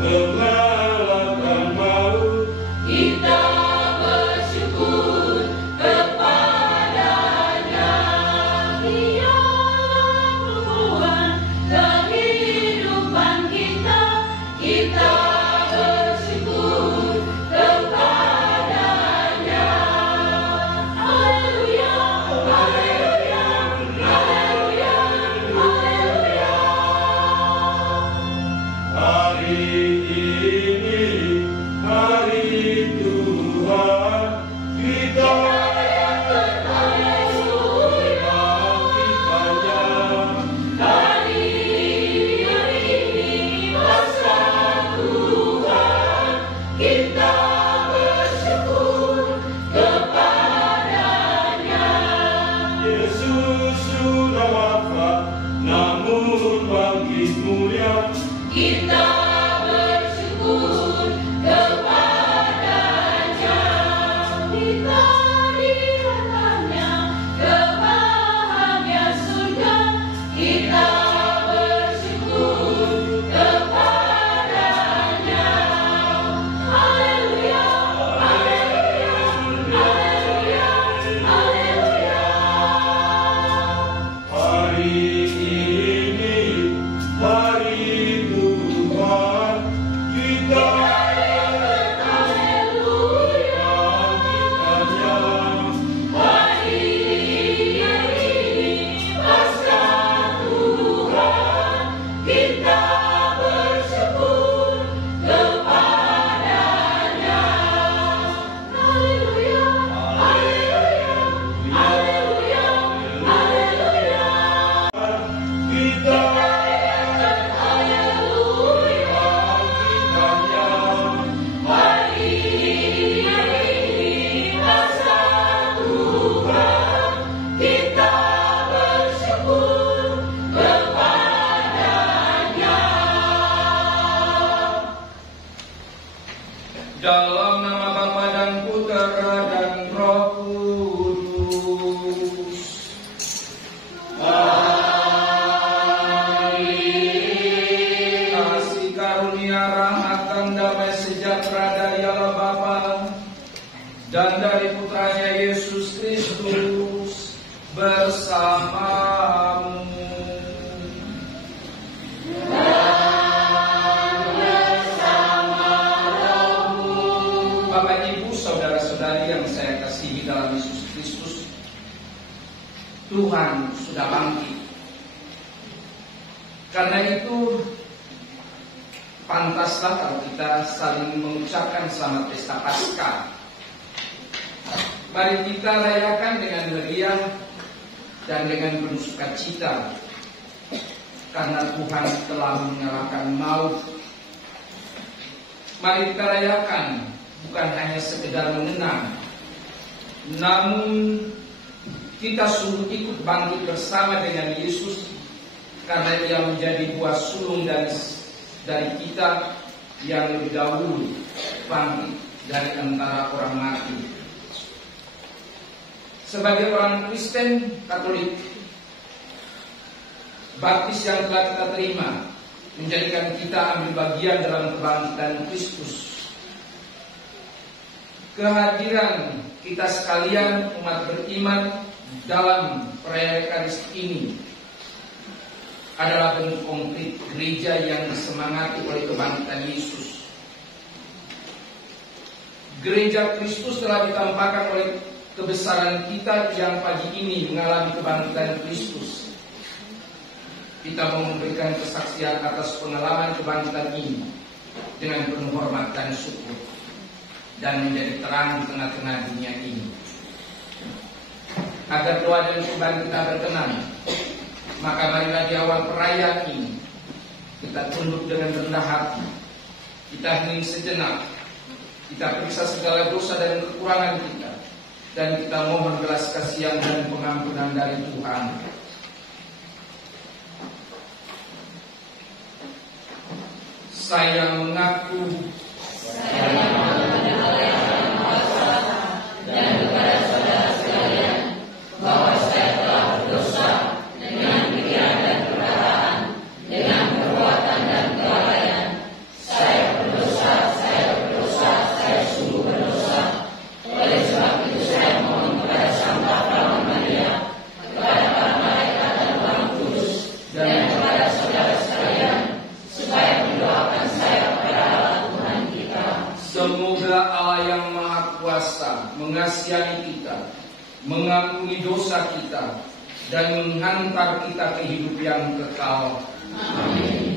mengalahkan maut. Kita bersyukur kepadanya. Dialah Tuhan kehidupan kita. Kita bersyukur kepadanya. Haleluya, haleluya, haleluya, haleluya. Hari ini hari Tuhan, kita Rayakan haleluya. Hari ini Paskah Tuhan, kita bersyukur kepadanya. Yesus sudah wafat, namun bangkit mulia. Kita bersyukur kepadanya. Kita dihantarnya ke bahagia surga. Kita bersyukur kepadanya. Haleluya, haleluya, haleluya, haleluya. Hari ini hari Tuhan, kita Haleluya. Hari ini Paskah Tuhan, kita bersyukur kepadanya. Haleluya, haleluya, haleluya, haleluya. kita Haleluya. Hari ini Paskah Tuhan, kita bersyukur kepadanya. Dalam nama Bapa dan Putera dan Roh Kudus. Kasih karunia, rahmat dan damai sejahtera dari Allah Bapa dan dari Putranya Yesus Kristus bersamamu. Bapak Ibu, saudara-saudari yang saya kasihi dalam Yesus Kristus, Tuhan sudah bangkit. Karena itu pantaslah kalau kita saling mengucapkan selamat pesta Paskah. Mari kita rayakan dengan meriah dan dengan penuh sukacita, karena Tuhan telah mengalahkan maut. Mari kita rayakan bukan hanya sekedar mengenang, namun kita sungguh ikut bangkit bersama dengan Yesus, karena Ia menjadi buah sulung dari kita yang lebih dahulu bangkit dari antara orang mati. Sebagai orang Kristen Katolik, baptis yang telah kita terima menjadikan kita ambil bagian dalam kebangkitan Kristus. Kehadiran kita sekalian umat beriman dalam perayaan Ekaristi ini adalah bentuk konkret gereja yang disemangati oleh kebangkitan Yesus. Gereja Kristus telah ditampakkan oleh kebesaran kita yang pagi ini mengalami kebangkitan Kristus. Kita mau memberikan kesaksian atas pengalaman kebangkitan ini dengan penuh hormat dan syukur, dan menjadi terang di tengah-tengah dunia ini. Agar doa dan sembah kita berkenan, maka marilah di awal perayaan ini kita tunduk dengan rendah hati. Kita hening sejenak, kita periksa segala dosa dan kekurangan kita, dan kita mohon belas kasihan dan pengampunan dari Tuhan. Saya mengaku dan kepada saudara sekalian bahwa saya telah berdosa dengan pikiran dan perkataan, dengan perbuatan dan kelalaian. Saya Semoga Allah yang Maha Kuasa mengasihi kita, mengampuni dosa kita, dan menghantar kita ke hidup yang kekal. Amin.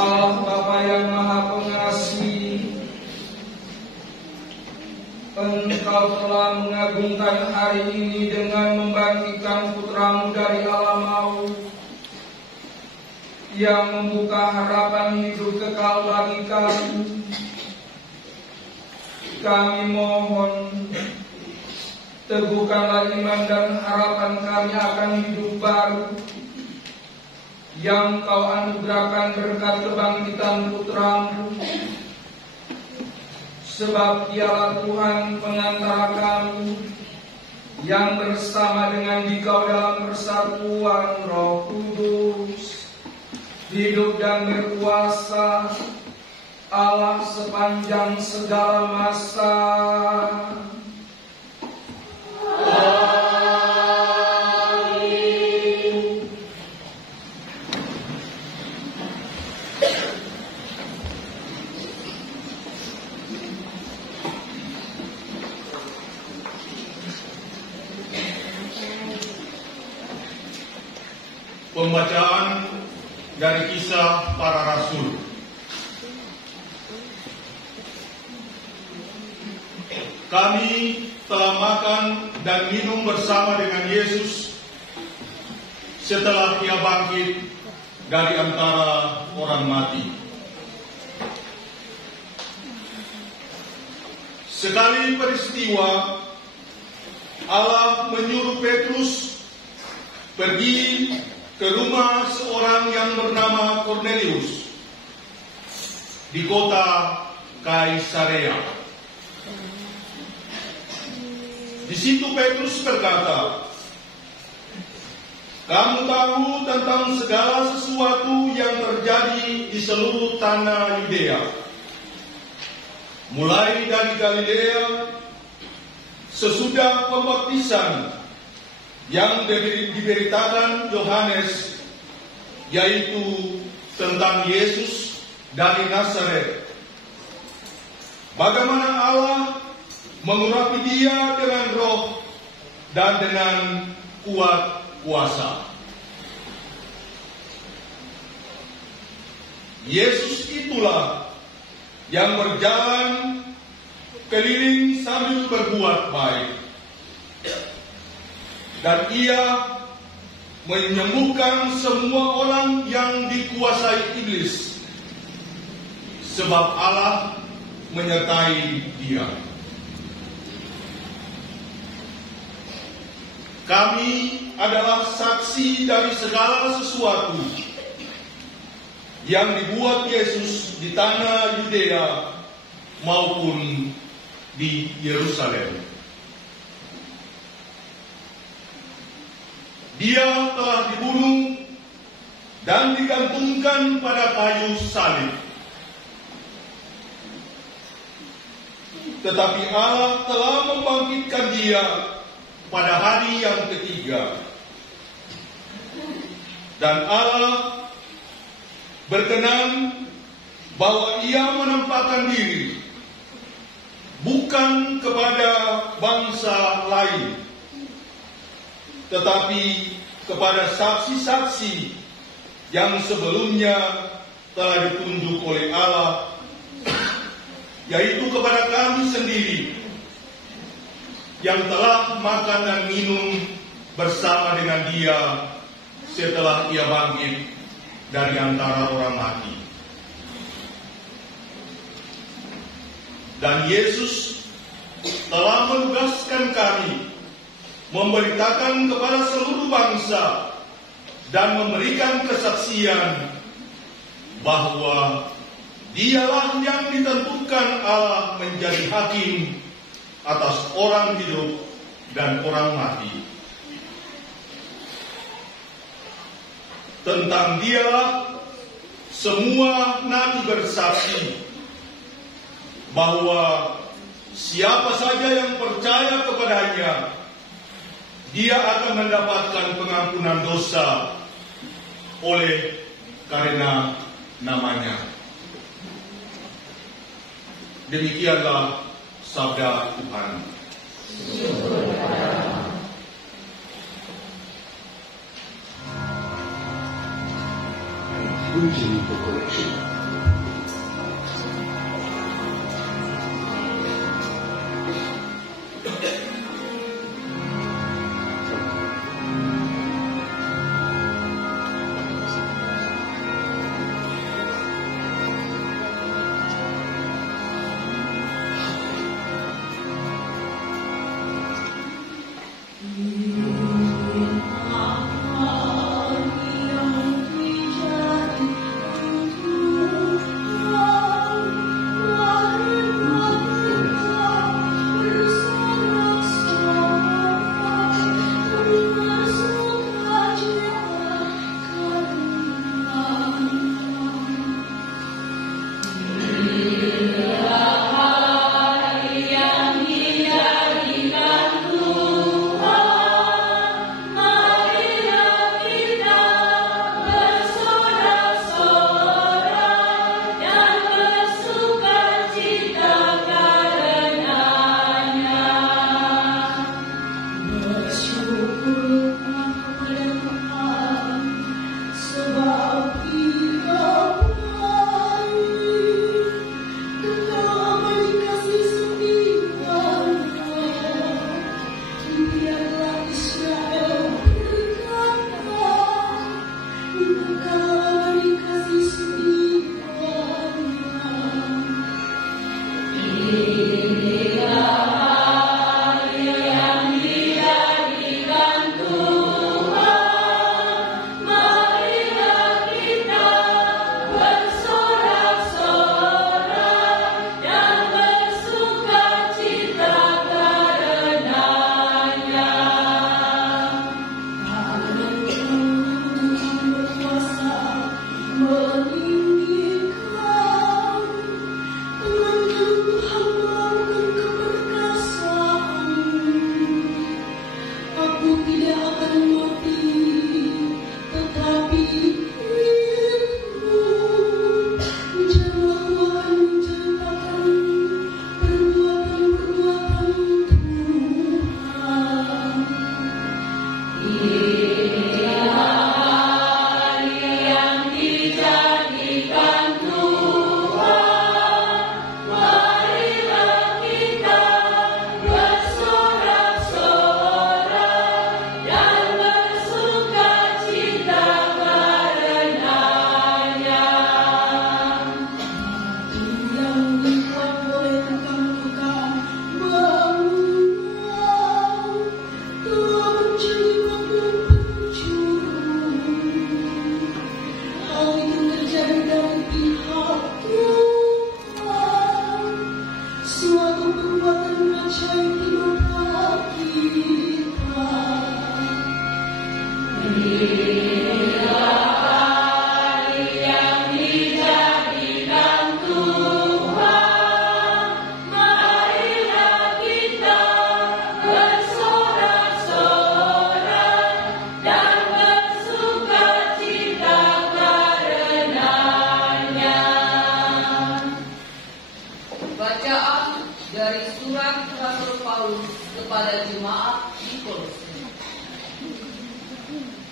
Allah Bapa yang Maha Pengasih, Engkau telah mengagungkan hari ini dengan membangkitkan Putra-Mu dari alam maut, yang membuka harapan hidup kekal bagi kami. Kami mohon, teguhkanlah iman dan harapan kami akan hidup baru yang Kau anugerahkan berkat kebangkitan Putra-Mu. Sebab Dialah Tuhan pengantara kami, yang bersama dengan Dikau dalam persatuan Roh Kudus, hidup dan berkuasa, Allah sepanjang segala masa. Pembacaan dari Kisah Para Rasul. Kami telah makan dan minum bersama dengan Yesus setelah Ia bangkit dari antara orang mati. Sekali peristiwa, Allah menyuruh Petrus pergi ke rumah seorang yang bernama Kornelius di kota Kaisarea. Di situ Petrus berkata, "Kamu tahu tentang segala sesuatu yang terjadi di seluruh tanah Yudea, mulai dari Galilea sesudah pembaptisan yang diberitakan Yohanes, yaitu tentang Yesus dari Nazaret. Bagaimana Allah mengurapi Dia dengan roh dan dengan kuat kuasa. Yesus itulah yang berjalan keliling sambil berbuat baik, dan Ia menyembuhkan semua orang yang dikuasai iblis, sebab Allah menyertai Dia. Kami adalah saksi dari segala sesuatu yang dibuat Yesus di tanah Yudea maupun di Yerusalem. Dia telah dibunuh dan digantungkan pada kayu salib. Tetapi Allah telah membangkitkan Dia pada hari yang ketiga. Dan Allah berkenan bahwa Ia menampakkan diri bukan kepada bangsa lain, tetapi kepada saksi-saksi yang sebelumnya telah ditunjuk oleh Allah, yaitu kepada kami sendiri yang telah makan dan minum bersama dengan Dia setelah Ia bangkit dari antara orang mati. Dan Yesus telah menugaskan kami memberitakan kepada seluruh bangsa dan memberikan kesaksian bahwa Dialah yang ditentukan Allah menjadi hakim atas orang hidup dan orang mati. Tentang Dialah semua nabi bersaksi bahwa siapa saja yang percaya kepadanya, dia akan mendapatkan pengampunan dosa oleh karena namanya. Demikianlah sabda Tuhan. Bridging the Collection.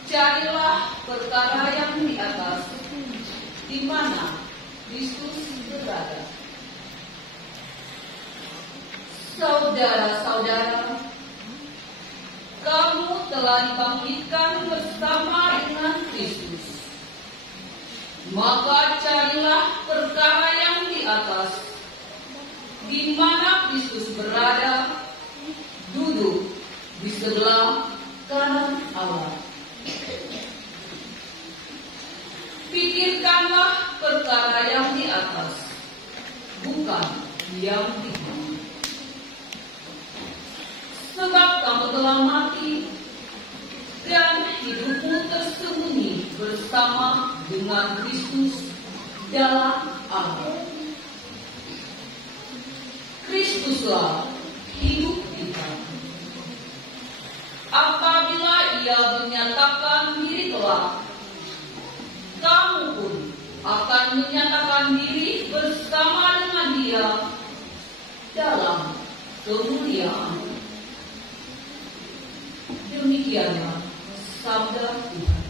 Carilah perkara yang di atas, di mana Kristus berada. Saudara-saudara, kamu telah dibangkitkan bersama dengan Kristus. Maka carilah perkara yang di atas, di mana Kristus berada, duduk di sebelah kanan Allah. Pikirkanlah perkara yang di atas, bukan yang di bawah. Sebab kamu telah mati, dan hidupmu tersembunyi bersama dengan Kristus dalam Allah. Kristuslah hidup kita. Apabila Ia menyatakan diri kelak, kamu pun akan menyatakan diri bersama dengan Dia dalam kemuliaan. Demikianlah sabda Tuhan.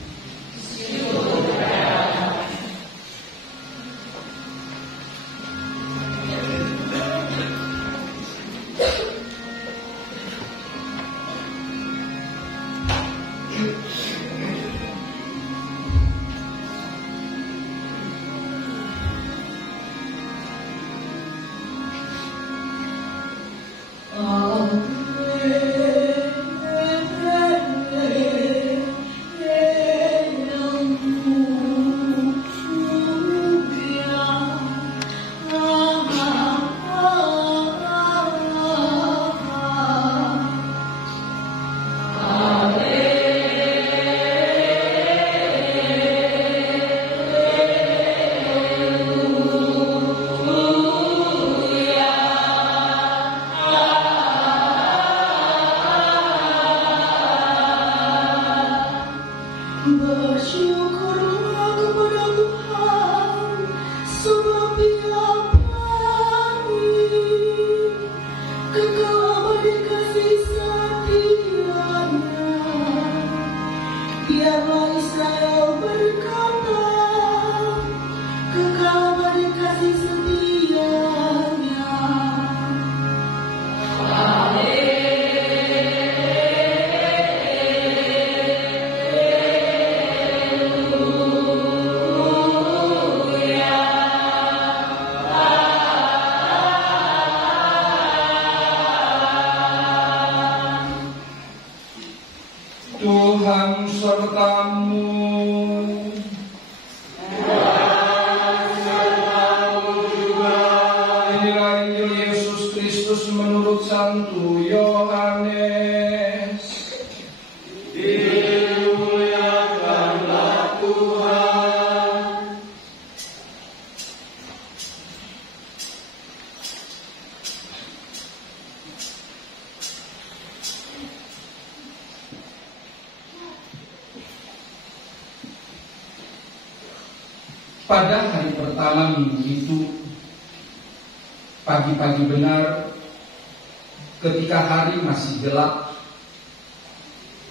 Pada hari pertama minggu itu, pagi-pagi benar, ketika hari masih gelap,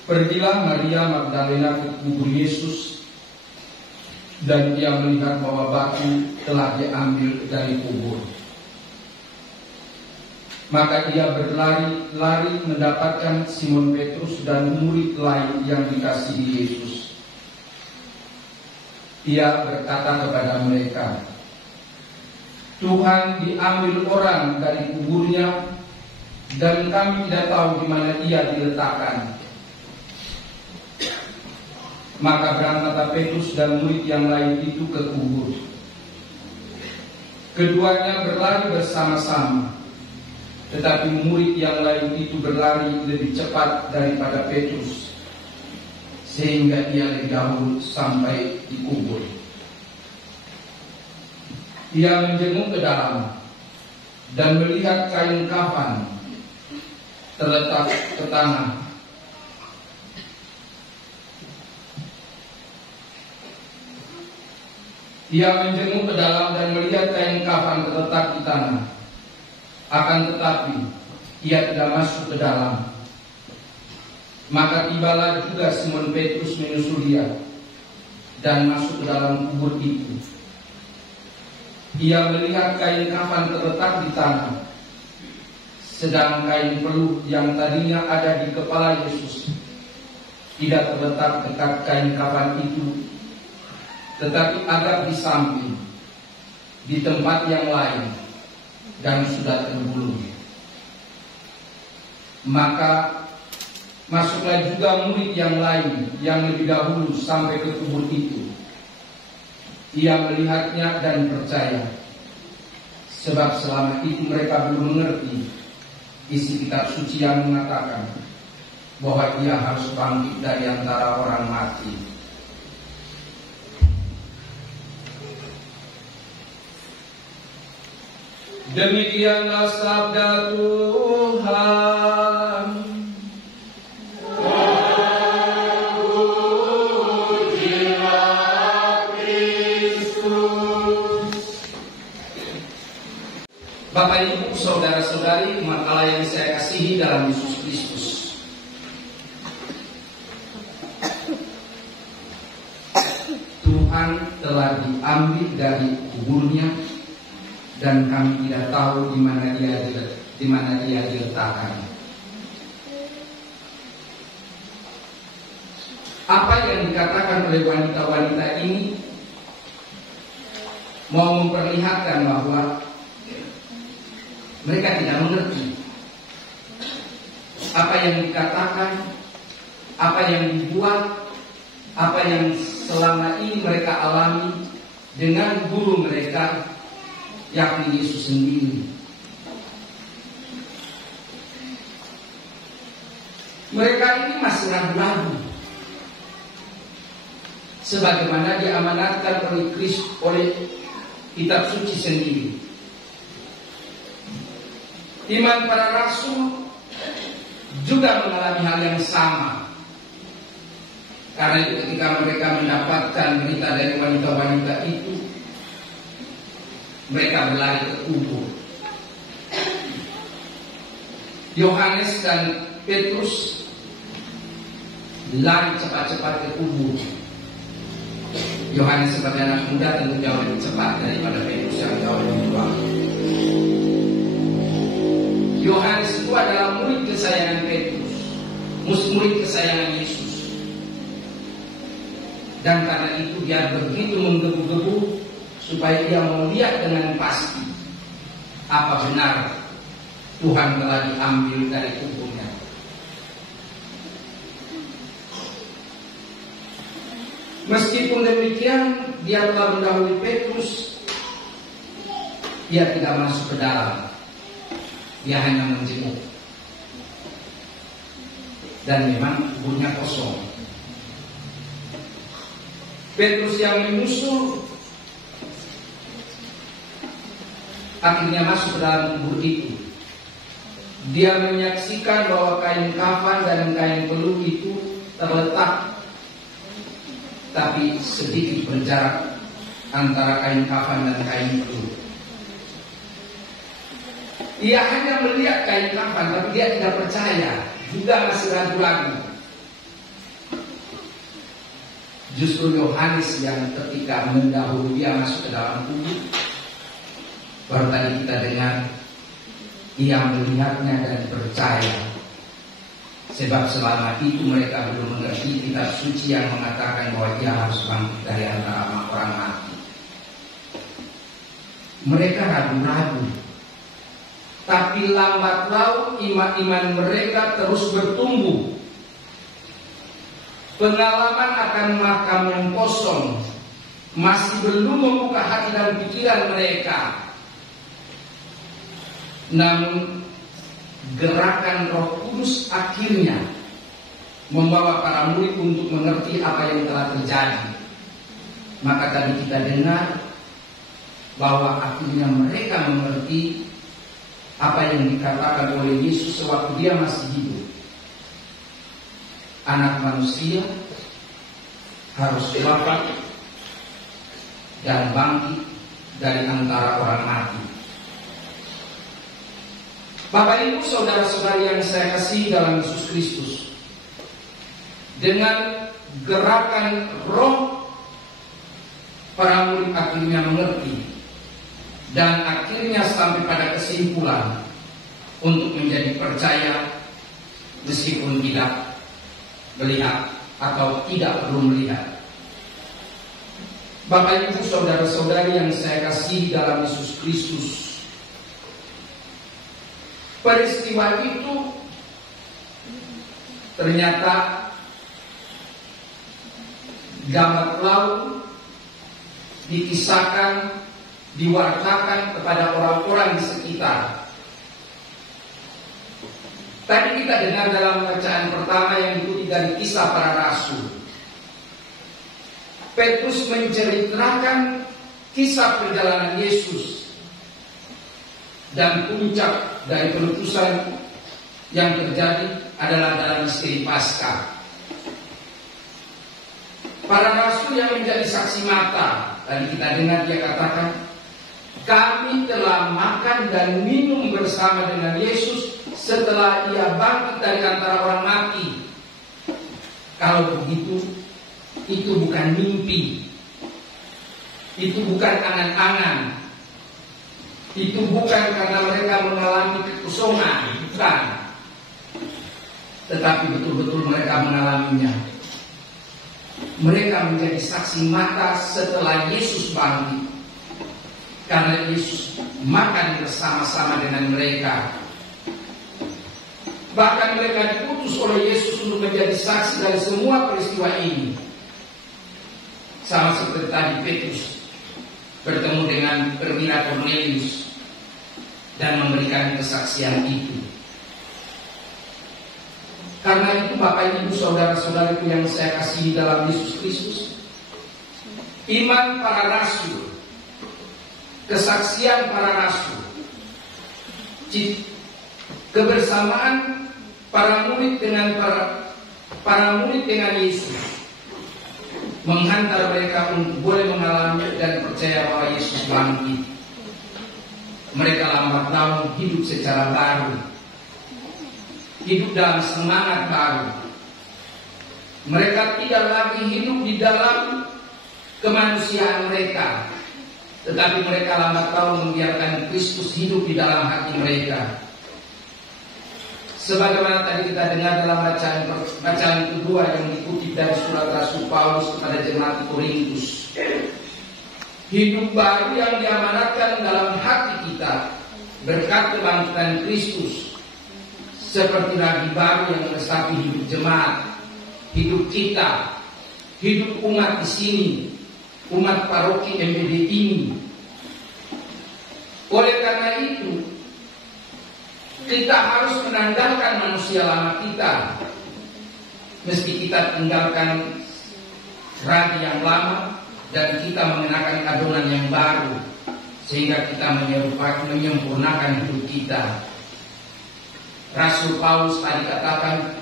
pergilah Maria Magdalena ke kubur Yesus, dan ia melihat bahwa batu telah diambil dari kubur. Maka ia berlari-lari mendapatkan Simon Petrus dan murid lain yang dikasihi Yesus. Ia berkata kepada mereka, "Tuhan diambil orang dari kuburnya, dan kami tidak tahu di mana ia diletakkan." Maka berangkatlah Petrus dan murid yang lain itu ke kubur. Keduanya berlari bersama-sama, tetapi murid yang lain itu berlari lebih cepat daripada Petrus, sehingga ia lebih dahulu sampai di kubur. Ia menjenguk ke dalam dan melihat kain kafan terletak ke tanah. Ia menjenguk ke dalam dan melihat kain kafan terletak di tanah. Akan tetapi ia tidak masuk ke dalam. Maka tibalah juga Simon Petrus menyusul dia dan masuk ke dalam kubur itu. Ia melihat kain kafan terletak di tanah, sedang kain peluh yang tadinya ada di kepala Yesus tidak terletak dekat kain kafan itu, tetapi agak di samping, di tempat yang lain, dan sudah tergulung. Maka masuklah juga murid yang lain yang lebih dahulu sampai ke kubur itu. Ia melihatnya dan percaya, sebab selama itu mereka belum mengerti isi kitab suci yang mengatakan bahwa ia harus bangkit dari antara orang mati. Demikianlah sabda Tuhan. Bapak Ibu, saudara-saudari, umat Allah yang saya kasihi dalam Yesus Kristus. Tuhan telah diambil dari kuburnya, dan kami tidak tahu di mana dia diletakkan. Apa yang dikatakan oleh wanita-wanita ini mau memperlihatkan bahwa mereka tidak mengerti apa yang dikatakan, apa yang dibuat, apa yang selama ini mereka alami dengan guru mereka, yakni Yesus sendiri. Mereka ini masih ragu-ragu, sebagaimana diamanatkan oleh Kristus, oleh kitab suci sendiri. Iman para rasul juga mengalami hal yang sama. Karena itu ketika mereka mendapatkan berita dari wanita-wanita itu, mereka berlari ke kubur. Yohanes dan Petrus lari cepat-cepat ke kubur. Yohanes sebagai anak muda tentu jauh lebih cepat daripada Petrus yang jauh lebih tua. Yohanes itu adalah murid kesayangan Petrus, murid kesayangan Yesus. Dan karena itu dia begitu menggebu-gebu supaya dia melihat dengan pasti apa benar Tuhan telah diambil dari kuburnya. Meskipun demikian, dia telah mendahului Petrus. Dia tidak masuk ke dalam. Dia hanya menjenguk. Dan memang kuburnya kosong. Petrus yang menyusul akhirnya masuk ke dalam kubur itu. Dia menyaksikan bahwa kain kafan dan kain peluh itu terletak, tapi sedikit berjarak antara kain kafan dan kain itu. Ia hanya melihat kain kafan, tapi dia tidak percaya, juga masih ragu-ragu. Justru Yohanes yang ketika mendahului dia masuk ke dalam kubur, baru tadi kita dengar, ia melihatnya dan percaya. Sebab selama itu mereka belum mengerti kitab suci yang mengatakan bahwa ia harus bangkit dari antara orang mati. Mereka ragu-ragu, tapi lambat laun iman mereka terus bertumbuh. Pengalaman akan makam yang kosong masih belum membuka hati dan pikiran mereka. Namun gerakan Roh Kudus akhirnya membawa para murid untuk mengerti apa yang telah terjadi. Maka tadi kita dengar bahwa akhirnya mereka mengerti apa yang dikatakan oleh Yesus sewaktu dia masih hidup. Anak manusia harus wafat dan bangkit dari antara orang mati. Bapak Ibu saudara-saudari yang saya kasihi dalam Yesus Kristus, dengan gerakan Roh, para murid akhirnya mengerti dan akhirnya sampai pada kesimpulan untuk menjadi percaya meskipun tidak melihat atau tidak perlu melihat. Bapak Ibu saudara-saudari yang saya kasihi dalam Yesus Kristus, peristiwa itu ternyata gambar laut dikisahkan, diwartakan kepada orang-orang di sekitar. Tadi kita dengar dalam bacaan pertama yang diikuti dari Kisah Para Rasul. Petrus menceritakan kisah perjalanan Yesus dan puncak dari penebusan yang terjadi adalah dalam misteri Paskah. Para rasul yang menjadi saksi mata, tadi kita dengar dia katakan, kami telah makan dan minum bersama dengan Yesus setelah ia bangkit dari antara orang mati. Kalau begitu, itu bukan mimpi, itu bukan angan-angan, itu bukan karena mereka mengalami kekosongan, bukan, tetapi betul-betul mereka mengalaminya. Mereka menjadi saksi mata setelah Yesus bangkit, karena Yesus makan bersama-sama dengan mereka. Bahkan mereka diutus oleh Yesus untuk menjadi saksi dari semua peristiwa ini. Sama seperti tadi Petrus bertemu dengan perwira Cornelius dan memberikan kesaksian itu. Karena itu Bapak Ibu saudara-saudariku yang saya kasihi dalam Yesus Kristus, iman para rasul, kesaksian para rasul, kebersamaan para murid dengan Yesus menghantar mereka untuk boleh mengalami dan percaya bahwa Yesus bangkit. Mereka lambat laun hidup secara baru, hidup dalam semangat baru. Mereka tidak lagi hidup di dalam kemanusiaan mereka, tetapi mereka lambat laun membiarkan Kristus hidup di dalam hati mereka. Sebagaimana tadi kita dengar dalam bacaan kedua yang dikutip dari surat Rasul Paulus kepada jemaat Korintus. Hidup baru yang diamanatkan dalam hati kita berkat kebangkitan Kristus, seperti ragi baru yang meresapi hidup jemaat, hidup kita, hidup umat di sini, umat paroki MBD ini. Oleh karena itu, kita harus menanggalkan manusia lama kita, meski kita tinggalkan ragi yang lama dan kita mengenakan adonan yang baru, sehingga kita menyempurnakan hidup kita. Rasul Paulus tadi katakan,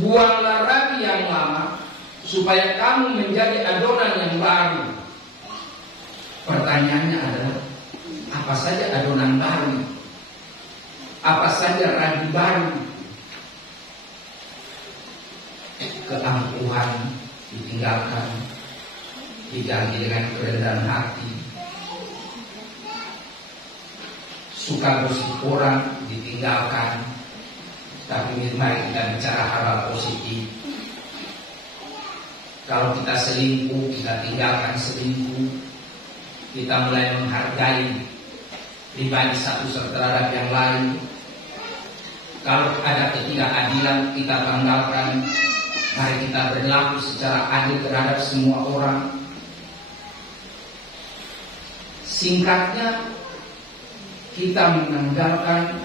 buanglah ragi yang lama supaya kamu menjadi adonan yang baru. Pertanyaannya adalah, apa saja adonan baru? Apa saja ragi baru? Keangkuhan ditinggalkan, diganti dengan kerendahan hati. Suka gosip orang ditinggalkan, tapi mari kita bicara hal positif. Kalau kita selingkuh, kita tinggalkan selingkuh. Kita mulai menghargai pribadi satu terhadap yang lain. Kalau ada ketidakadilan, kita tanggalkan. Mari kita berlaku secara adil terhadap semua orang. Singkatnya, kita menanggalkan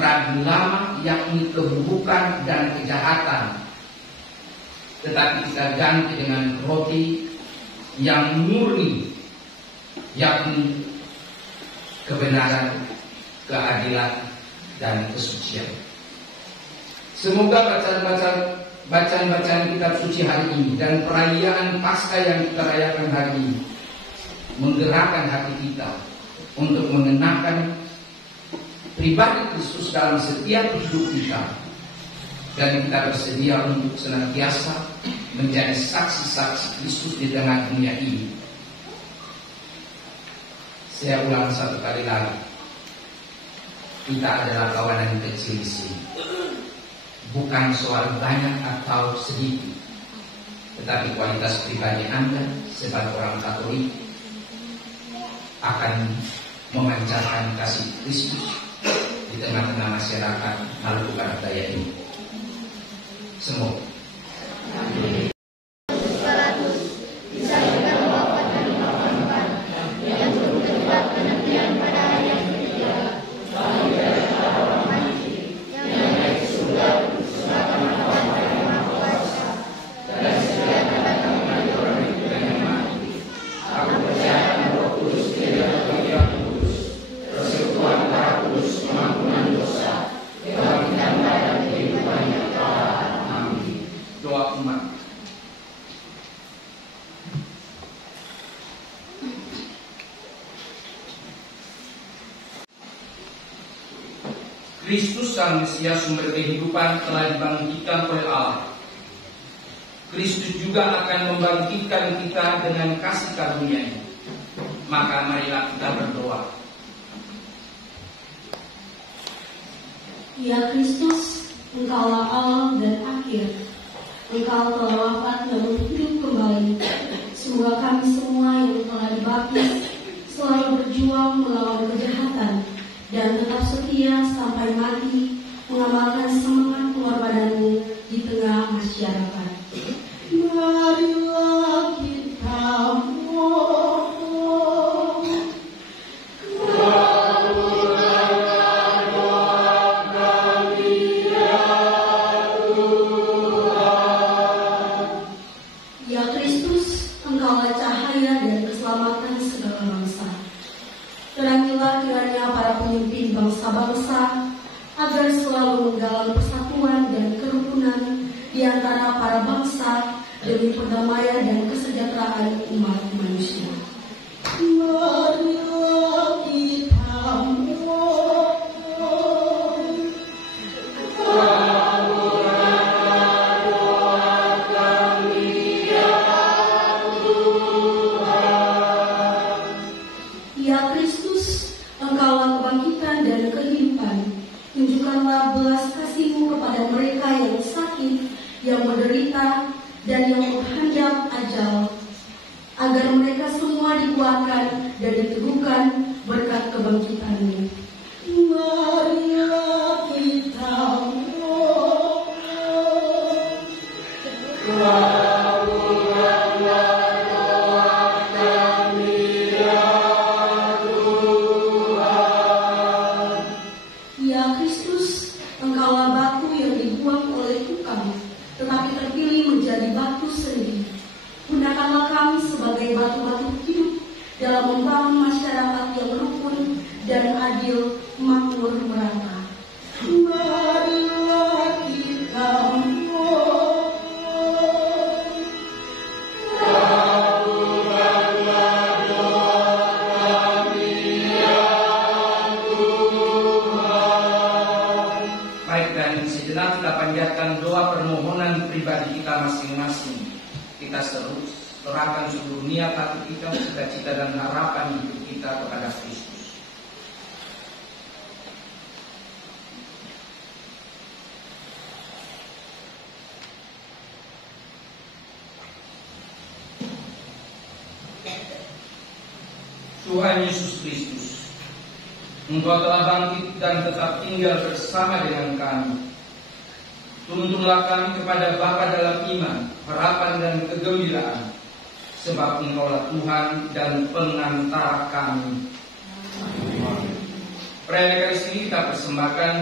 ragu lama, yakni keburukan dan kejahatan, tetapi kita ganti dengan roti yang murni, yakni kebenaran, keadilan, dan kesucian. Semoga bacaan kitab suci hari ini dan perayaan Paskah yang kita rayakan hari ini menggerakkan hati kita untuk mengenakan pribadi Kristus dalam setiap hidup kita, dan kita bersedia untuk senantiasa menjadi saksi-saksi Kristus di tengah dunia ini. Saya ulang satu kali lagi, kita adalah kawanan kecil di sini. Bukan soal banyak atau sedikit, tetapi kualitas pribadi Anda sebagai orang Katolik akan memancarkan kasih Kristus di tengah-tengah masyarakat Maluku Barat Daya ini. Semoga. Kristus Sang Mesias sumber kehidupan telah dibangkitkan oleh Allah. Kristus juga akan membangkitkan kita dengan kasih karunia-Nya. Maka marilah kita berdoa. Ya Kristus, Engkaulah awal dan akhir. Engkau telah wafat namun hidup kembali. Semoga kami semua yang telah dibaptis selalu berjuang melawan kejahatan dan tetap setia sampai mati, mengamalkan semangat pengorbananmu di tengah masyarakat. Marilah kita mohon, kabulkanlah doa kami ya Tuhan. Ya Kristus, Engkaulah cahaya dan keselamatan segala bangsa. Terangilah kiranya para pemimpin bangsa-bangsa agar selalu menggalang persatuan dan kerukunan di antara para bangsa demi perdamaian dan kesejahteraan umat manusia. Marilah kita mohon, kabulkanlah doa kami ya Tuhan. Ya Kristus, Engkaulah kebangkitan dan kehidupan. Tunjukkanlah belas kasih-Mu kepada mereka yang sakit, yang menderita, dan yang menghadap ajal, agar mereka semua dikuatkan dan diteguhkan berkat kebangkitan-Mu. Marilah kita mohon, kabulkanlah doa kami ya Tuhan. Ya Kristus, Engkaulah batu yang dibuang oleh tukang, tetapi terpilih menjadi batu sendiri. Gunakanlah kami sebagai batu-batu hidup dalam membangun masyarakat yang rukun dan adil, makmur, merata. Marilah kita mohon, kabulkanlah doa pribadi kita masing-masing. Kita serahkan seluruh niat hati kita, cita-cita dan harapan hidup kita kepada Kristus. Tuhan Yesus Kristus, Engkau telah bangkit dan tetap tinggal bersama dengan kami. Tuntunlah kami kepada Bapa dalam iman, harapan dan kegembiraan, sebab Engkaulah Tuhan dan pengantara kami. Perayaan Ekaristi ini kita persembahkan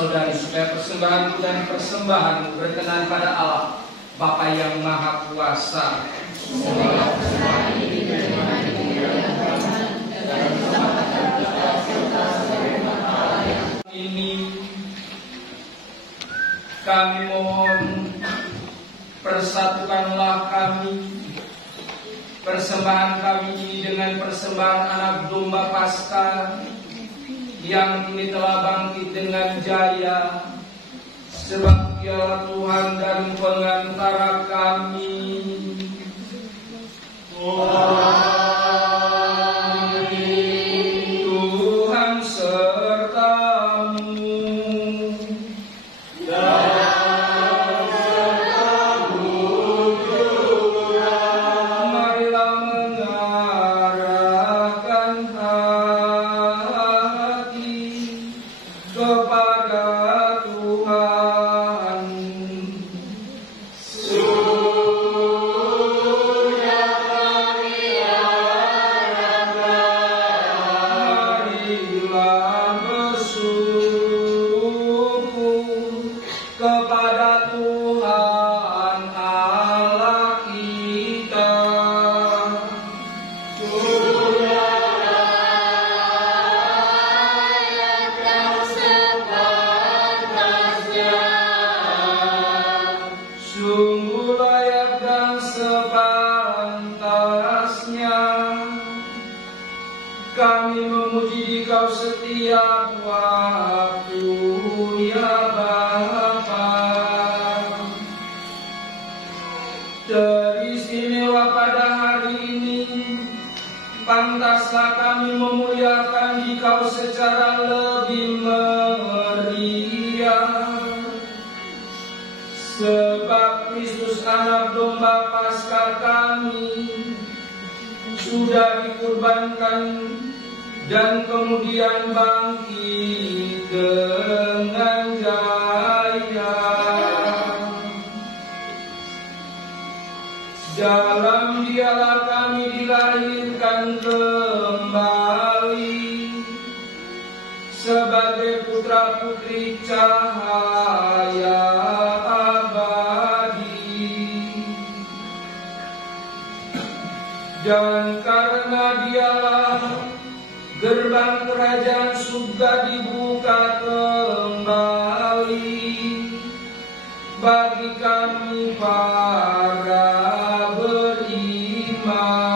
saudara-saudari, supaya persembahanku dan persembahanmu berkenan pada Allah Bapa yang Maha Kuasa. Ini kami mohon, persatukanlah kami, persembahan kami ini dengan persembahan anak domba Paskah yang kini telah bangkit dengan jaya, sebab Dialah Tuhan dan pengantara kami. Tuhan sertamu. Marilah mengarahkan hati kepada Tuhan. Marilah bersyukur kepada Tuhan Allah kita. Sungguh layak dan sepantasnya kami memuji Dikau setiap waktu, ya Bapa. Teristimewa pada hari ini, pantaslah kami memuliakan Dikau secara lebih meriah, sebab Kristus anak domba Paskah kami sudah dikurbankan dan kemudian bangkit dengan jaya. Dalam Dialah kami dilahirkan kembali sebagai putra-putri cahaya abadi. Dan karena Dialah gerbang kerajaan surga dibuka kembali bagi kami para beriman.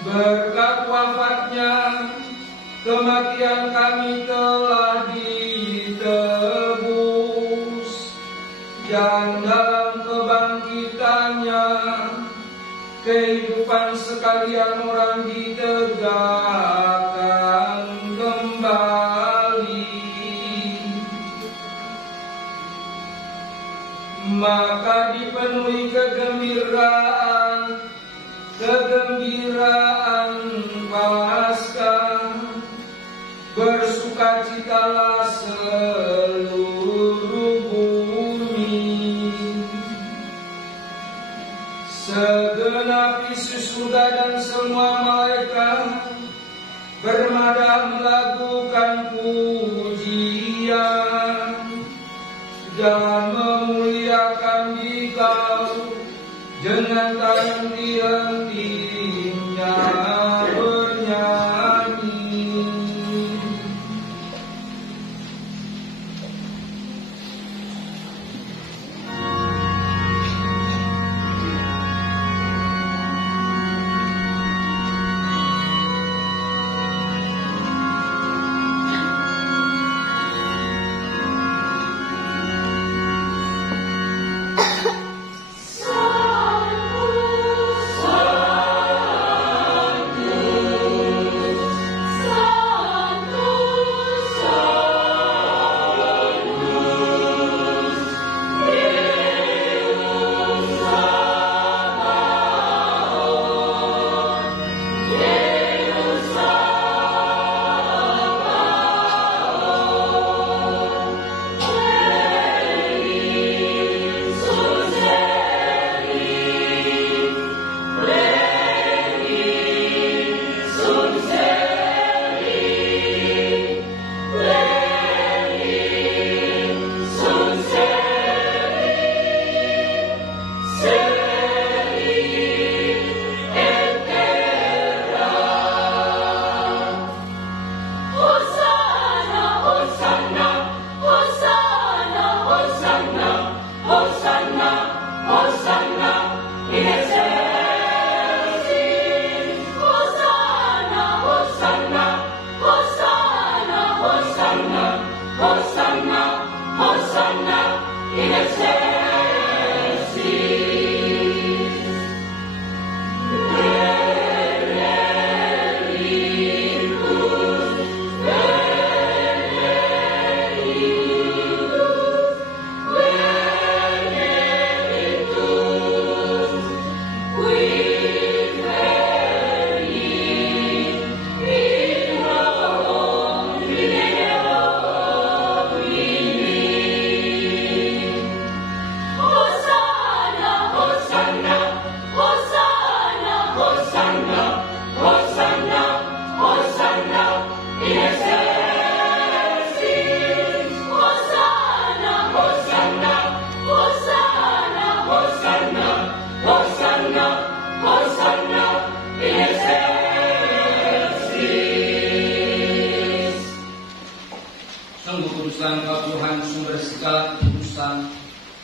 Berkat wafatnya, kematian kami telah ditebus, dan dalam kebangkitannya kehidupan sekalian orang ditegakkan kembali. Maka dipenuhi kegembiraan Paskah, bersukacitalah seluruh bumi. Segenap isi surga dan semua malaikat bermadah melakukan pujian dan memuliakan Dikau dengan tak henti-hentinya bernyanyi. Salmo, salmo.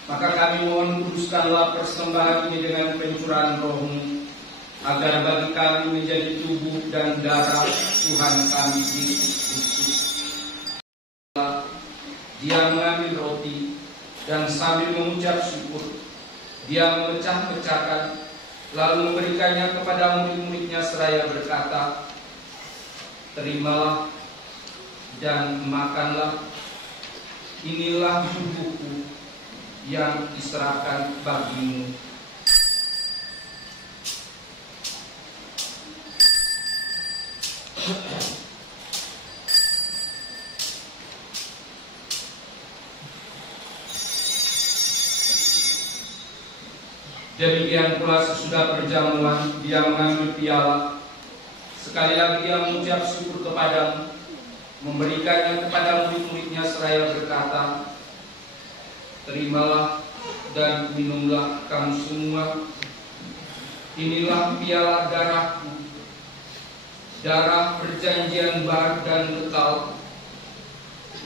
Maka kami mohon kuduskanlah persembahan ini dengan pencurahan Roh-Mu, agar bagi kami menjadi tubuh dan darah Tuhan kami Yesus Kristus. Dia mengambil roti dan sambil mengucap syukur, dia memecah-pecahkan, lalu memberikannya kepada murid-muridnya seraya berkata, "Terimalah dan makanlah, inilah tubuhku yang diserahkan bagimu." Demikian pula sesudah perjamuan, dia mengambil piala. Sekali lagi dia mengucap syukur kepadamu, memberikannya kepada murid-muridnya seraya berkata, "Terimalah dan minumlah kamu semua, inilah piala darahku, darah perjanjian baru dan kekal,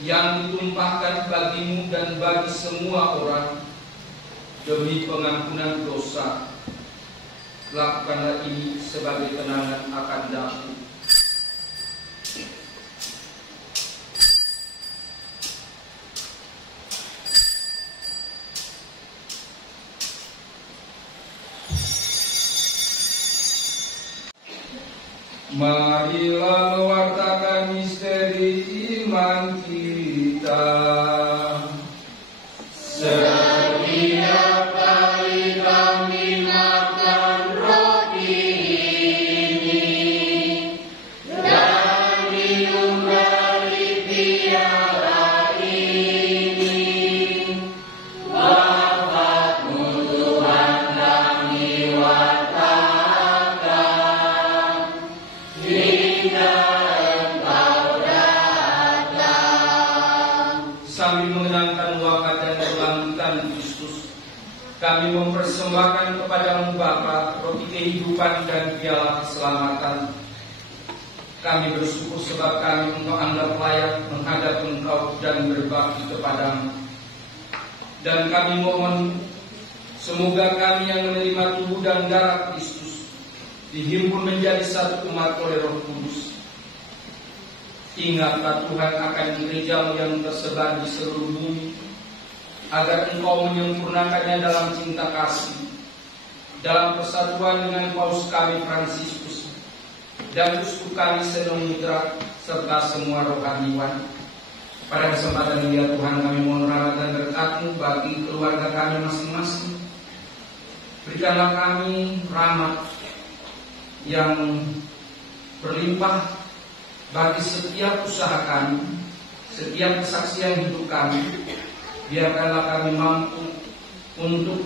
yang ditumpahkan bagimu dan bagi semua orang demi pengampunan dosa. Lakukanlah ini sebagai kenangan akan daku." Marilah mewartakan misteri iman kita. Setiap kali kami makan roti ini dan minum dari piala ini, wafat-Mu Tuhan kami wartakan hingga Engkau datang. Sambil mengenangkan wafat dan kebangkitan Kristus, kami mempersembahkan kepadamu Bapa roti kehidupan dan piala keselamatan. Kami bersyukur sebab kami Engkau anggap layak menghadap Engkau dan berbakti kepadamu. Dan kami mohon semoga kami yang menerima tubuh dan darah Kristus dihimpun menjadi satu umat oleh Roh Kudus. Ingatlah Tuhan akan gereja-Mu yang tersebar di seluruh bumi, agar Engkau menyempurnakannya dalam cinta kasih, dalam persatuan dengan Paus kami Fransiskus dan uskup kami Senong Mitra serta semua rohaniwan. Pada kesempatan ini ya Tuhan, kami mohon rahmat dan berkat-Mu bagi keluarga kami masing-masing. Berikanlah kami rahmat yang berlimpah bagi setiap usaha kami, setiap kesaksian hidup kami. Biarkanlah kami mampu untuk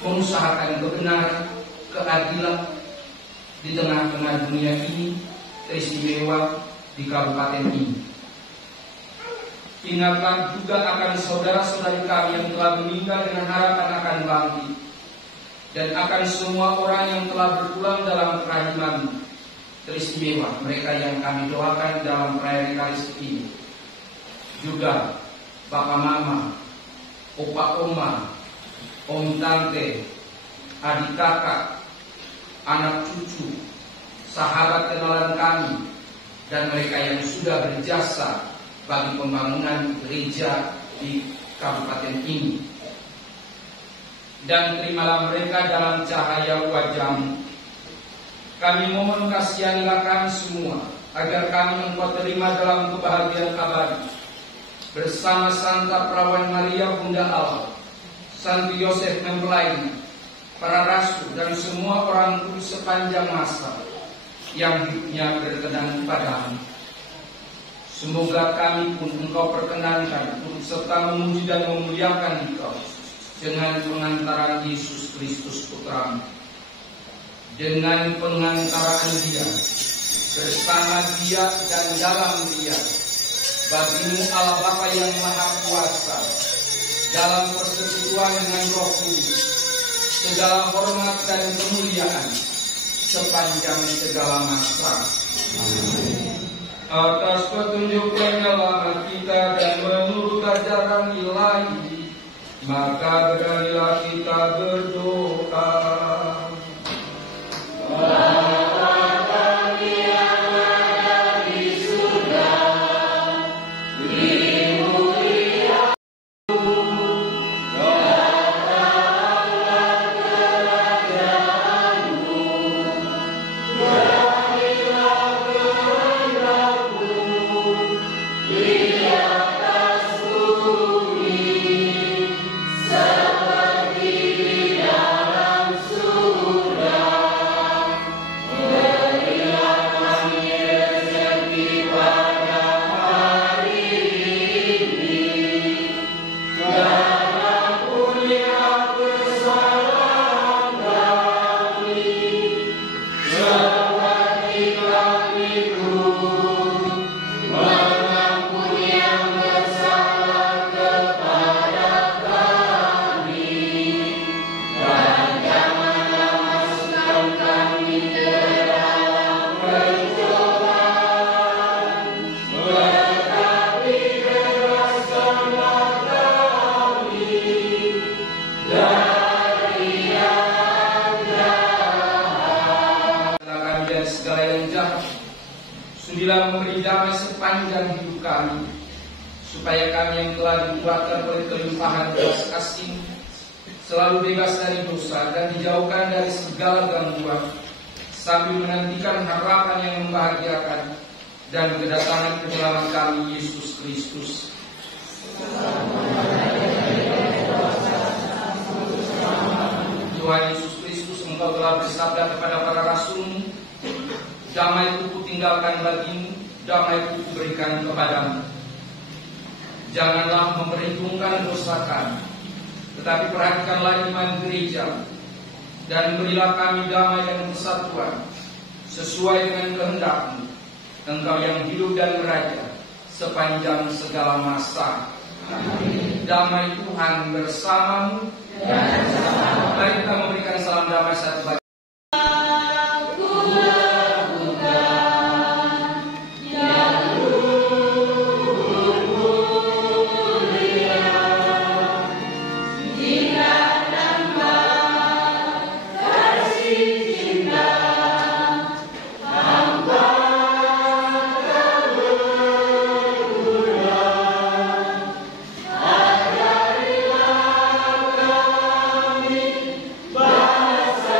mengusahakan kebenaran, keadilan di tengah-tengah dunia ini, teristimewa di kabupaten ini. Ingatlah juga akan saudara-saudari kami yang telah meninggal dengan harapan akan bangkit, dan akan semua orang yang telah berpulang dalam kerahiman teristimewa, mereka yang kami doakan dalam perayaan Ekaristi ini. Juga Bapak Mama, Opa Oma, om tante, adik kakak, anak cucu, sahabat kenalan kami, dan mereka yang sudah berjasa bagi pembangunan gereja di kabupaten ini. Dan terimalah mereka dalam cahaya wajah-Mu. Kami mohon kasihanilah kami semua, agar kami Engkau terima dalam kebahagiaan abadi, bersama Santa Perawan Maria Bunda Allah, Santo Yosef mempelainya, para rasul dan semua orang kudus sepanjang masa yang hidupnya berkenan padamu. Semoga kami pun Engkau perkenankan untuk serta memuji dan memuliakan Engkau dengan pengantaran Yesus Kristus Putra-Mu. Dengan pengantaraan Dia, bersama Dia dan dalam Dia, bagi-Mu Allah Bapa yang Maha Kuasa, dalam persekutuan dengan Roh Kudus, segala hormat dan kemuliaan sepanjang segala masa. Amin. Atas petunjuk penyelamat kita dan menurut ajaran ilahi, maka beranilah kita berdoa. Sudilah memberi damai sepanjang hidup kami, supaya kami yang telah dikuatkan oleh kelimpahan belas kasih selalu bebas dari dosa dan dijauhkan dari segala gangguan, sambil menantikan harapan yang membahagiakan dan kedatangan penyelamat kami, Yesus Kristus. Tuhan Yesus Kristus, Engkau telah bersabda kepada para rasul-Mu, damai itu kutinggalkan bagimu, damai itu kuberikan kepadamu. Janganlah memperhitungkan dosa kami, tetapi perhatikanlah iman gereja, dan berilah kami damai dan persatuan, sesuai dengan kehendak-Mu, Engkau yang hidup dan beraja sepanjang segala masa. Amin. Damai Tuhan bersamamu. Mari kita memberikan salam damai satu bagi Bangsa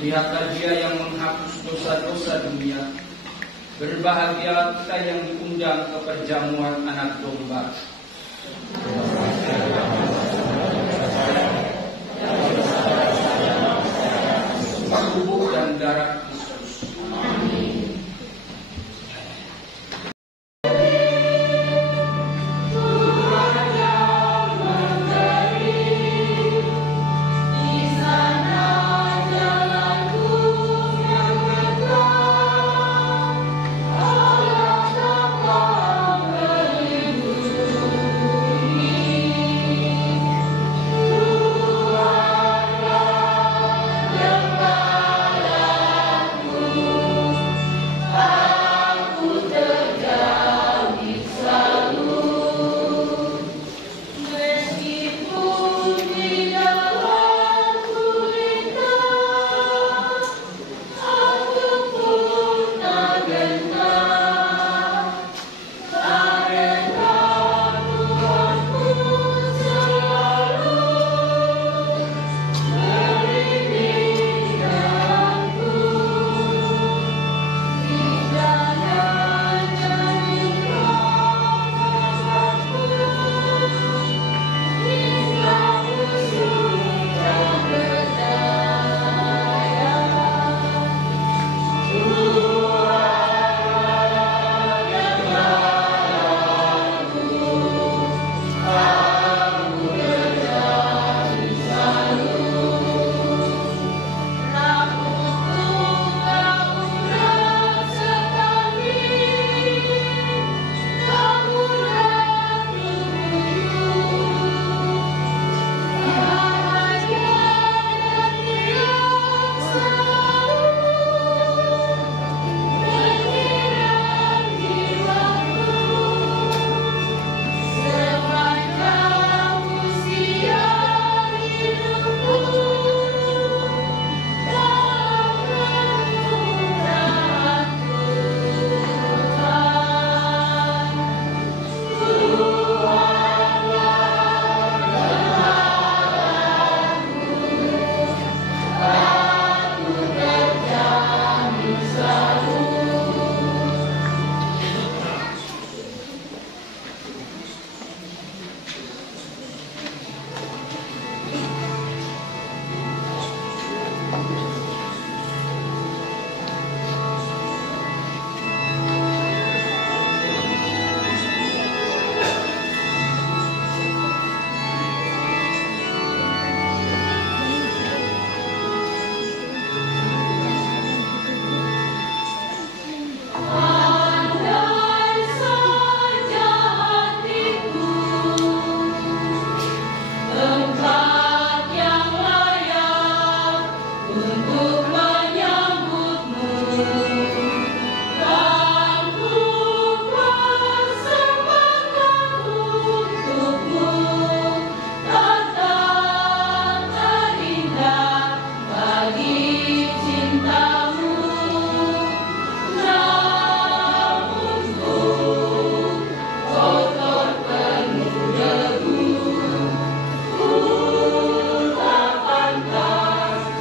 Lihatlah Dia yang menghapus dosa-dosa dunia. Berbahagia kita yang diundang ke perjamuan anak domba. Tubuh dan darah Kristus. Amin.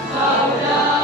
Saudara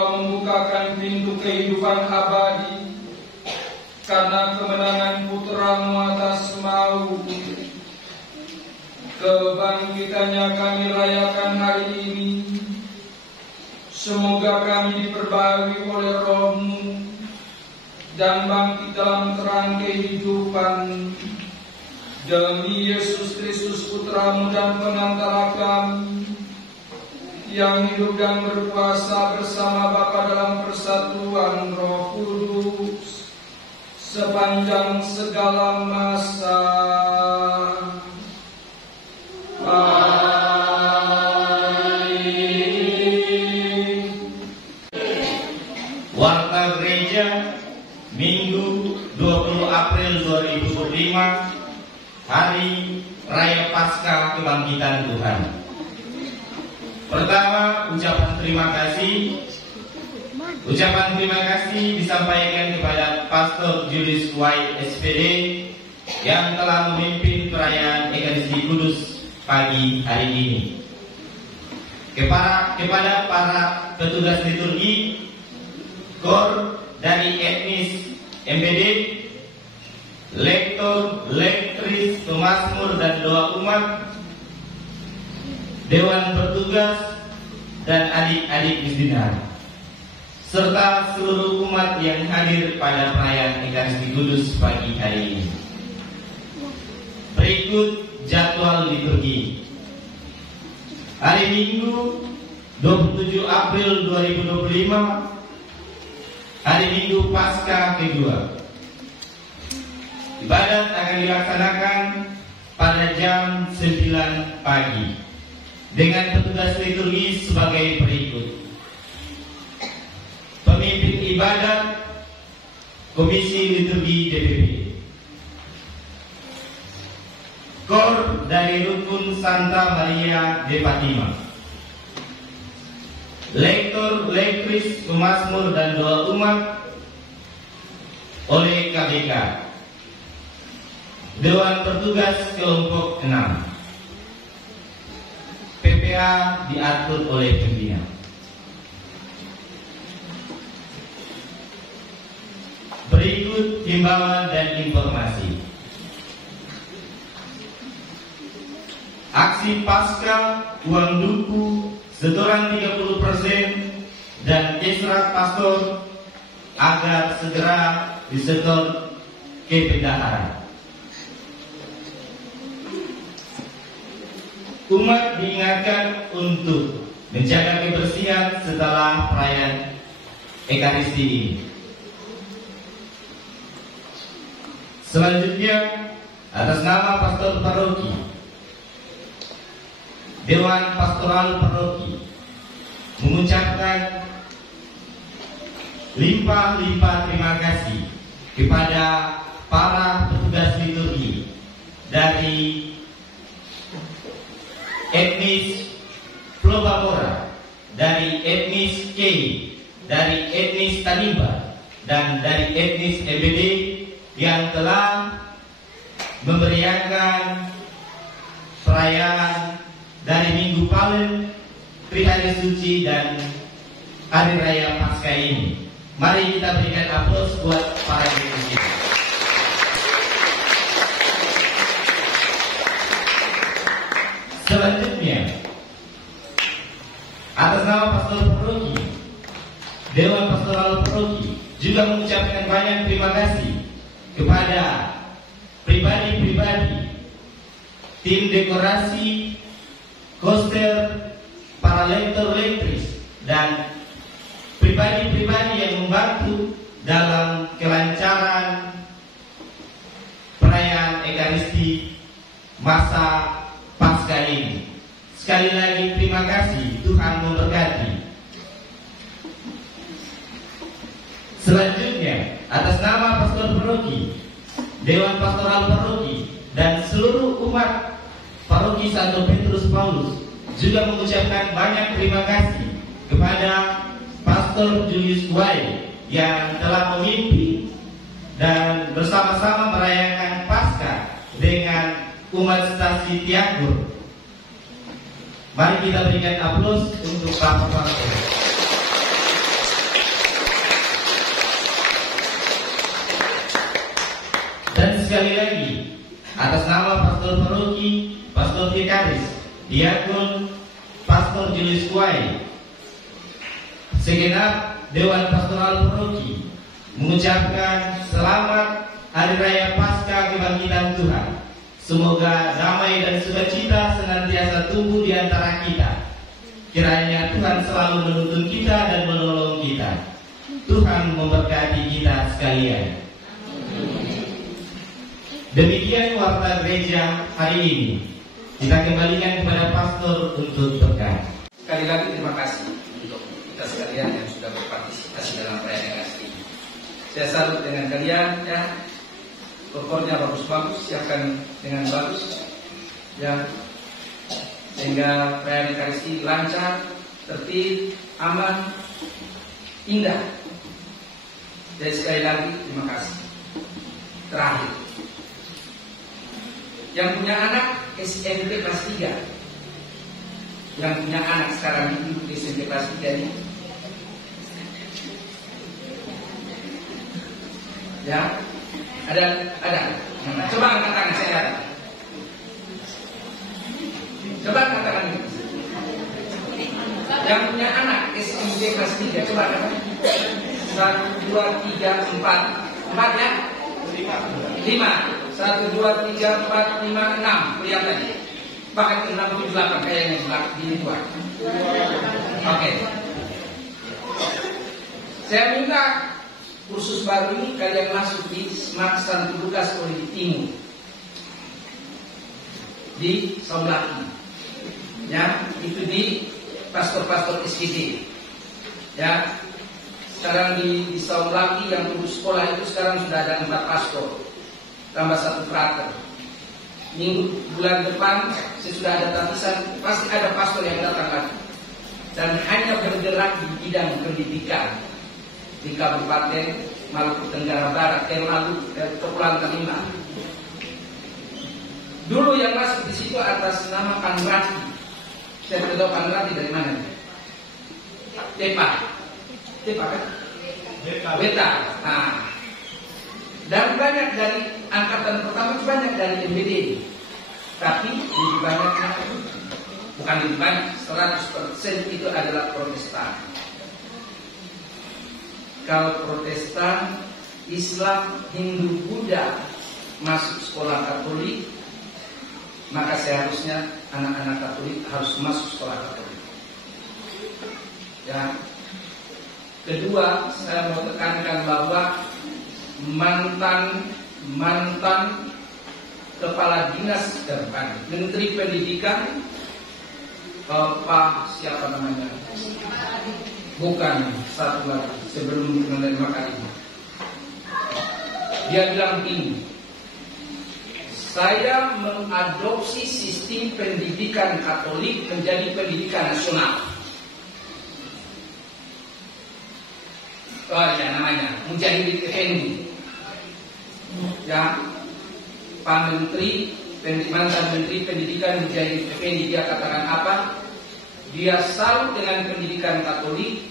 Engkau membukakan pintu kehidupan abadi karena kemenangan putra-Mu atas maut. Kebangkitannya kami rayakan hari ini. Semoga kami diperbarui oleh Roh-Mu dan bangkit dalam terang kehidupan. Demi Yesus Kristus putra-Mu dan pengantara kami, yang hidup dan berkuasa bersama Bapa dalam persatuan Roh Kudus sepanjang segala masa. Amin. Warta Gereja Minggu 20 April 2025, Hari Raya Paskah Kebangkitan Tuhan. Pertama, ucapan terima kasih. Ucapan terima kasih disampaikan kepada Pastor Julius White SPD yang telah memimpin perayaan Ekaristi Kudus pagi hari ini. Kepada para petugas liturgi, KOR dari etnis MBD, lektor, lektris, pemazmur dan doa umat, Dewan Bertugas, dan adik-adik misdinar, serta seluruh umat yang hadir pada perayaan Ekaristi Kudus pagi hari ini. Berikut jadwal liturgi. Hari Minggu 27 April 2025, hari Minggu Paskah kedua. Ibadat akan dilaksanakan pada jam 9 pagi dengan petugas liturgi sebagai berikut. Pemimpin ibadat Komisi Liturgi DPP, KOR dari Rukun Santa Maria de Fatima, lektor, lektris, pemazmur dan doa umat oleh KBK, Dewan Pertugas kelompok 6. PPA diatur oleh pembina. Berikut himbauan dan informasi. Aksi Paskah uang duku setoran 30% dan israt pastor agar segera disetor ke bendahara. Umat diingatkan untuk menjaga kebersihan setelah perayaan Ekaristi ini. Selanjutnya, atas nama Pastor Paroki, Dewan Pastoral Paroki mengucapkan limpah-limpah terima kasih kepada para petugas liturgi dari etnis Plobamora, dari etnis Kei, dari etnis Tanimbar, dan dari etnis MBD yang telah memeriahkan perayaan dari Minggu Palem, Trihari Suci, dan Hari Raya Paskah ini. Mari kita berikan aplaus buat para liturgi. Selanjutnya, atas nama Pastor Paroki, Dewan Pastoral Paroki juga mengucapkan banyak terima kasih kepada pribadi-pribadi, tim dekorasi, koster, para lektor-lektris, dan pribadi-pribadi yang membantu dalam kelancaran perayaan Ekaristi masa Paskah ini. Sekali lagi terima kasih, Tuhan memberkati. Selanjutnya, atas nama Pastor Paroki, Dewan Pastoral Paroki, dan seluruh umat Paroki Santo Petrus Paulus juga mengucapkan banyak terima kasih kepada Pastor Julius White yang telah memimpin dan bersama-sama merayakan Paskah dengan umat stasi Tiagur. Mari kita berikan aplaus untuk Bapak Pastor. Dan sekali lagi, atas nama pastor paroki, pastor vikaris, diakon, pastor Julius Kuai, segenap Dewan Pastoral Paroki mengucapkan selamat Hari Raya Paskah Kebangkitan Tuhan. Semoga damai dan sukacita senantiasa tumbuh di antara kita. Kiranya Tuhan selalu menuntun kita dan menolong kita. Tuhan memberkati kita sekalian. Demikian warta gereja hari ini. Kita kembalikan kepada pastor untuk berkat. Sekali lagi terima kasih untuk kita sekalian yang sudah berpartisipasi dalam perayaan ini. Saya salut dengan kalian ya. Kokornya bagus-bagus, siapkan dengan bagus ya, sehingga perayaan Ekaristi lancar, tertib, aman, indah. Jadi sekali lagi terima kasih. Terakhir, yang punya anak SMP kelas 3, yang punya anak sekarang ini SMP kelas 3 ini, ya. Ada. Coba angkat tangan, saya ada. Coba angkat tangan. Yang punya anak SMP kelas 3, coba angkat. 1, 2, 3, 4. 4 ya? 5. 1, 2, 3, 4, 5, 6. Kelihatan. Bahkan 6, 7, 8 kayaknya di luar. Oke. Saya minta kursus baru ini kalian masuk di Smart Santo Lukas Polisi Timur di Saulaki, ya, itu di pastor-pastor SKD, ya. Sekarang di Saulaki yang urus sekolah itu sekarang sudah ada 4 pastor, tambah 1 frater. Bulan depan sesudah ada tapisan pasti ada pastor yang datang lagi, dan hanya bergerak di bidang pendidikan di Kabupaten Maluku Tenggara Barat, Kepulauan Kalimantan. Dulu yang masuk di situ atas nama Panrati. Saya tidak tahu Panrati dari mana. Tepa kan? Beta. Nah, dan banyak dari angkatan pertama, banyak dari MBD. Tapi lebih banyaknya, bukan lebih banyak, 100% itu adalah Protestan. Kalau Protestan, Islam, Hindu, Buddha masuk sekolah Katolik, maka seharusnya anak-anak Katolik harus masuk sekolah Katolik. Ya. Kedua, saya mau tekankan bahwa mantan kepala dinas Menteri Pendidikan, Pak siapa namanya? Bukan, satu lagi sebelum menerima kalimat. Dia bilang begini, saya mengadopsi sistem pendidikan Katolik menjadi pendidikan nasional. Oh ya, namanya Mujahid Effendi. Ya, Pak Menteri, mantan Menteri Pendidikan Mujahid Effendi, dia katakan apa? Dia salut dengan pendidikan Katolik,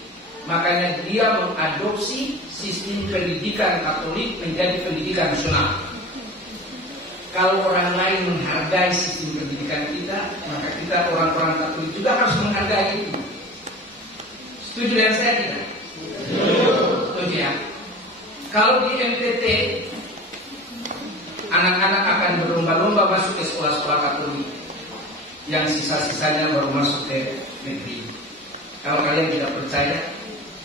makanya dia mengadopsi sistem pendidikan Katolik menjadi pendidikan nasional. Kalau orang lain menghargai sistem pendidikan kita, maka kita orang-orang Katolik juga harus menghargai itu. Setuju dengan saya tidak? Setuju ya. Kalau di NTT anak-anak akan berlomba-lomba masuk ke sekolah-sekolah Katolik, yang sisa-sisanya baru masuk ke negeri. Kalau kalian tidak percaya,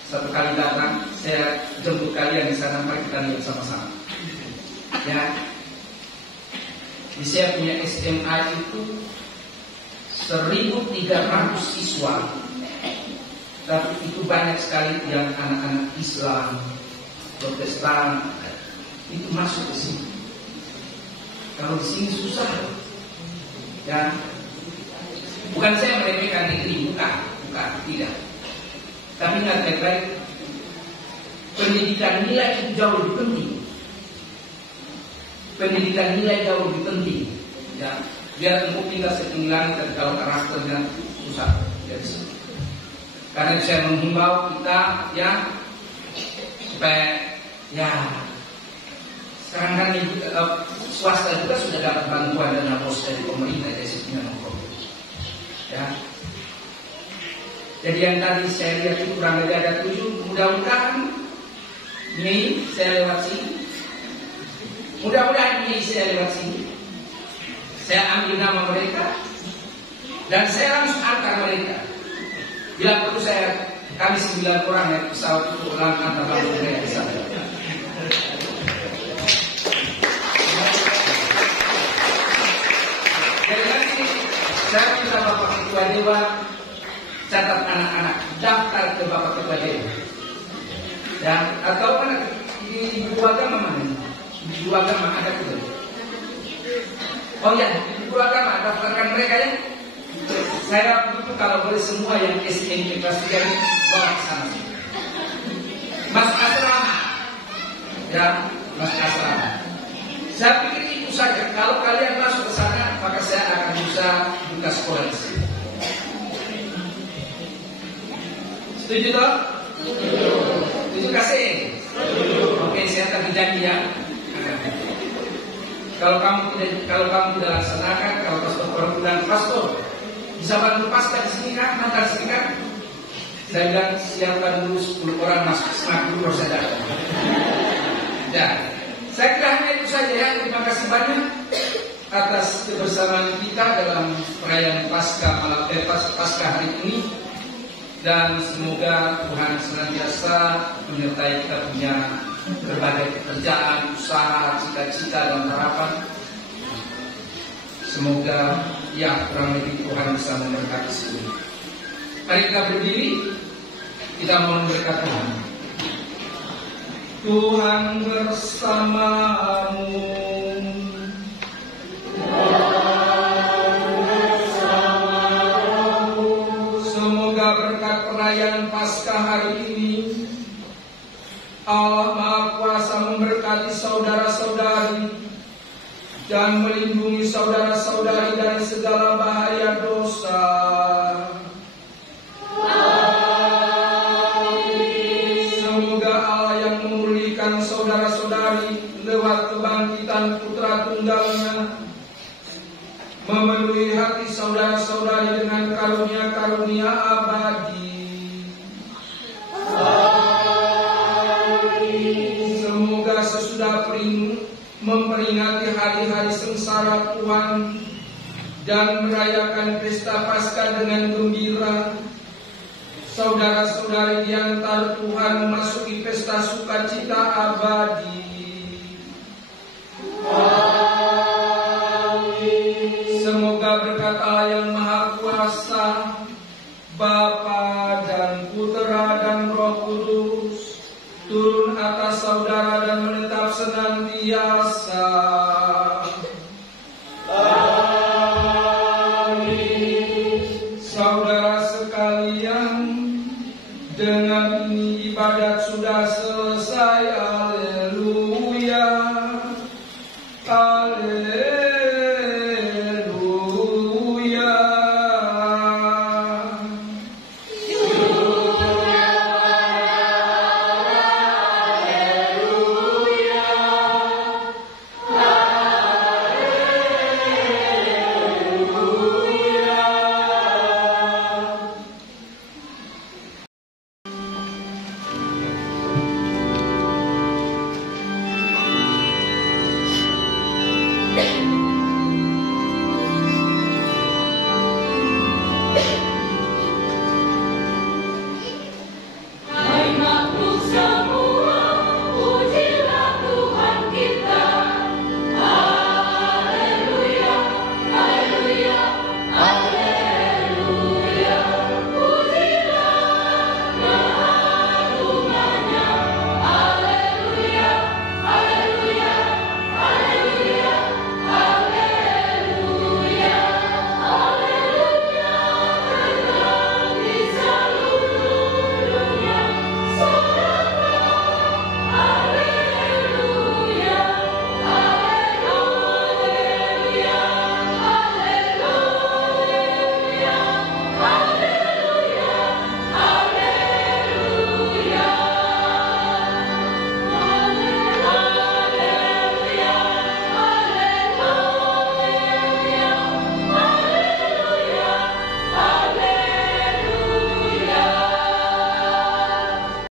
satu kali datang, saya jemput kalian di sana, mari kita lihat sama-sama. Ya, di saya punya SMA itu 1.300 siswa, tapi itu banyak sekali yang anak-anak Islam, Protestan, itu masuk ke sini. Kalau di sini susah, ya. Bukan saya meremehkan negeri, bukan, tidak. Tapi ingat baik-baik, pendidikan nilai itu jauh lebih penting. Pendidikan nilai jauh lebih penting. Ya, biar kamu tinggal setinggi langit, dan kalau karakternya susah. Karena saya menghimbau kita, ya, supaya, ya, Sekarang kan swasta juga sudah dapat bantuan dana bos dari pemerintah dari sisi non-COVID. Ya. Jadi yang tadi saya lihat itu kurang lebih ada 7. Mudah-mudahan Mei saya lewat sini. Mudah-mudahan Mei saya lewat sini. Saya ambil nama mereka dan saya langsung antar mereka. Bila perlu kami 9 orang yang pesawat itu ulang antar mereka di sana. Jadi nanti saya minta Bapak Ketua Dewan catat anak-anak, daftar ke Bapak Ketua Dewan. Ya, atau mana di Ibu Agama mana? Di Ibu Agama ada juga. Oh ya, Ibu Agama daftarkan mereka ya. Saya butuh kalau boleh semua yang SNP kelas 3 bawa ke sana. Mas asrama, ya, Mas asrama. Saya pikir itu saja. Kalau kalian masuk ke sana, maka saya akan bisa buka sekolah di sini. Setuju toh? Setuju kasih? Oke, saya akan janji ya. Kalau kamu tidak laksanakan, kalau pastor orang bilang pastor bisa bantu pastor di sini kan, mantar sini kan? Saya bilang siapkan dulu 10 orang masuk semak dulu saya datang. Ya, saya kira hanya itu saja ya. Terima kasih banyak atas kebersamaan kita dalam perayaan Paskah hari ini. Dan semoga Tuhan senantiasa menyertai kita punya berbagai pekerjaan, usaha, cita-cita dan harapan. Semoga ya kurang lebih Tuhan bisa memberkati semuanya. Mari kita berdiri, kita mau berkat Tuhan. Tuhan bersamamu. Perayaan Paskah hari ini, Allah Maha Kuasa memberkati saudara-saudari dan melindungi saudara-saudari dari segala bahaya dosa. Semoga Allah yang memulihkan saudara-saudari lewat kebangkitan Putra Tunggalnya memenuhi hati saudara-saudari dengan karunia-karunia abadi. Semoga sesudah memperingati hari-hari sengsara Tuhan dan merayakan pesta Paskah dengan gembira, saudara-saudari di antara Tuhan memasuki pesta sukacita abadi. Semoga berkat Allah yang Maha Kuasa, Bapa dan Putra dan Roh Kudus turun atas saudara dan menetap senantiasa. Amin. Saudara sekalian, dengan ini ibadat sudah selesai.